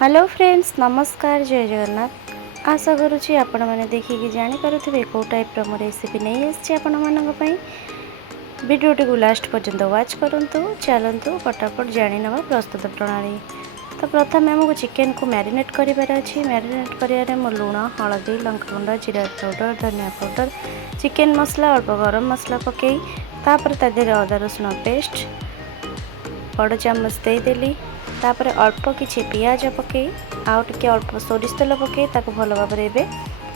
Hello friends, नमस्कार, जय जगन्नाथ। आशा करुँची आपण मैंने देखिए जानीपे कौ टाइप्र मो रेसिपी नहीं आसी आपण मानी। भिडियोटी को लास्ट पर्यंत वाच करूँ। चलतु फटाफट जाणीना प्रस्तुत प्रणाली। तो प्रथम आमको चिकेन को मैरिनेट करार अच्छी। मैरिनेट कर लुण, हलदी, लंकागुंड, जीरा पाउडर, धनिया पाउडर, चिकेन मसला, अल्प गरम मसला पकई तापर तादेह अदा रसुण पेस्ट बड़ चामच देदेली। तापर अल्प किछि पियाज पकई आउ टिके अल्प सोरिष तेल पकई ताको भल भाव में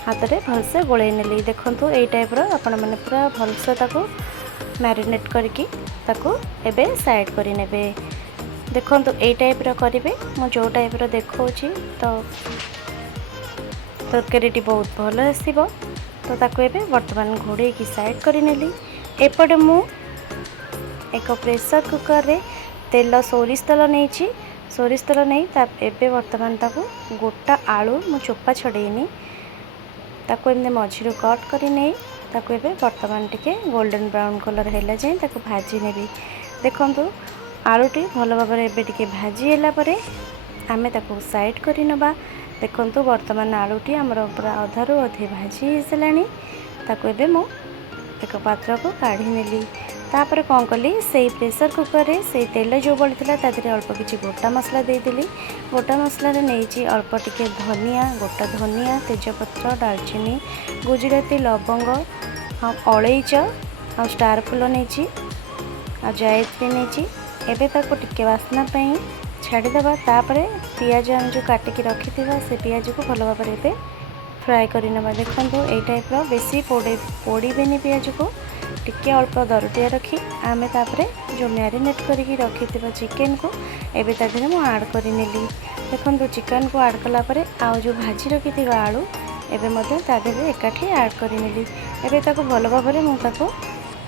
हाथ में भलसे गोले नेली। देखंतु एई टाइप्र आपण मैंने पूरा भलसे ताको मैरिनेट करके ताको एबे साइड करि नेबे। देखंतु एई टाइप्र करेंगे मु जो टाइप्र देखौछि तो तरकारीटी बहुत भल आसीबो। तो ताको एबे वर्तमान घोड़े की साइड करि नेली। एपटे मु एक प्रेशर कुकर रे तेल सोरिष तेल नहीं सोरिष तेल नहीं एबे वर्तमान ताको गोटा आलू मु चोपा छड़ेनी ताको एमने मझिरु कट करी नहीं ताको एबे वर्तमान टिके गोल्डन ब्राउन कलर हैला जाए ताको भाजी नेबी। देखंतु आलूटी भल भाव में एबे टिके भाजी हैला परे आमे ताको साइड करी नबा। देखंतु वर्तमान आलूटी हमर पूरा अधारु अधे भाजी हेसलानी ताको एबे मु एक पात्र को काढ़ी नेली। तापर कौन कली से प्रेशर कुकर रे से तेल जो बलता तादे अल्प किसी गोटा मसला देदेली। गोटा मसला नहीं अल्प टिके धनिया, गोटा धनिया, तेजपत्र, दालचीनी, गुजराती, लवंग, अलैच आ स्टार फुल नहीं आ जायत्री नहीं। एबे ताको टिके वासना पाई छाड़ीदबा। तापर पियाज हम जो काटिकी रखी से पियाज को भल भाव में फ्राए करनबा। देखो ये टाइप्र बेसी पोड़ेनि पियाज को टिके अल्प दरटिया रखी आमे तापरे जो मैरिनेट करके रखी चिकेन को एबे तादेह मु ऐड कर नेली। देखो चिकेन को ऐड कला परे आउ जो भाजी रखी आलू एबे मध्य तादेह एकाठी ऐड कर नेली। एबे ताको भल भाव में मु ताको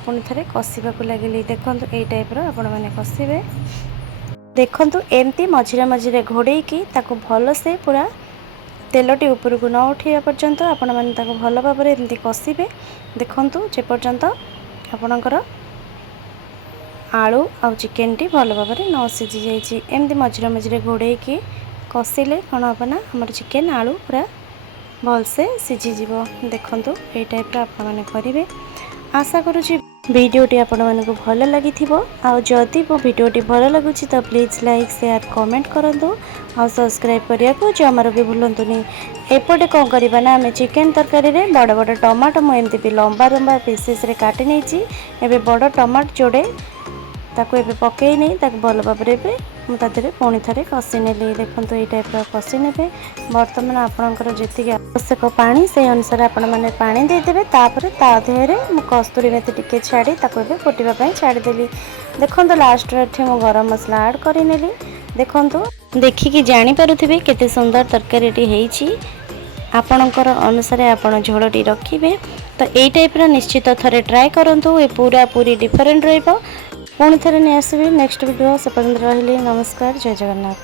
पुणी थे कषाक लगिली। देखो ये टाइप्र आपण मैंने कषिबे। देखंतु एमती मझिरे मझिरे घोड़ेकी ताको भल से पूरा तेलटी उपरक न उठा पर्यंत आपण मैंने ताको भल भाव में एमती कषिबे। देखंतु जे पर्यंत आपणकर आलू आ चिकेन टी भल भाव में न सीझी जाइए एमती मझिरे मझिरे घोड़े की कषिले कौन हम ना हमर चिकेन आलू पूरा भलसे सीझीज। देखंतु ये टाइप्र आपण मैंने करेंगे। आशा करुँची वीडियोटी आपण मानक भल लगी जदि मो वीडियोटी भल लगुच तो प्लीज़ लाइक शेयर कमेंट करूँ और सब्सक्राइब करने को जमार भी भूलुनी। एपटे कौन करवा ना आम चिकेन तरकारी रे बड़ बड़ टमाटो मुझे भी लंबा लंबा पीसेस रे काटी नहीं एबे बड़ टमाटो जोड़े ताको एबे पकई नहीं ताको भल भाव में मुझे पुणी थे कषि नेली। देखो ये टाइप्र कषि ने बर्तमान आपणकर जी आवश्यक पानी से अनुसार आपण मैंने पानी देदेवे। तापर तादेहरे मु कस्तूरी मेथी टिके छाड़ी ताको एबे फुटवाई छाड़देली। देखो लास्ट मु गरम मसला ऐड कर नेली। देखो देखिकी जानीपे केते सुंदर तरकारीटी होईची। आपणकर अनुसार आपण झोलटी रखिए। तो यही टाइप्र निश्चित थे ट्राए करूँ। ये पूरा पूरी डिफरेंट रही। पुणी थे नहीं आसबि नेक्स्ट वीडियो से पर्यंत रही। नमस्कार, जय जगन्नाथ।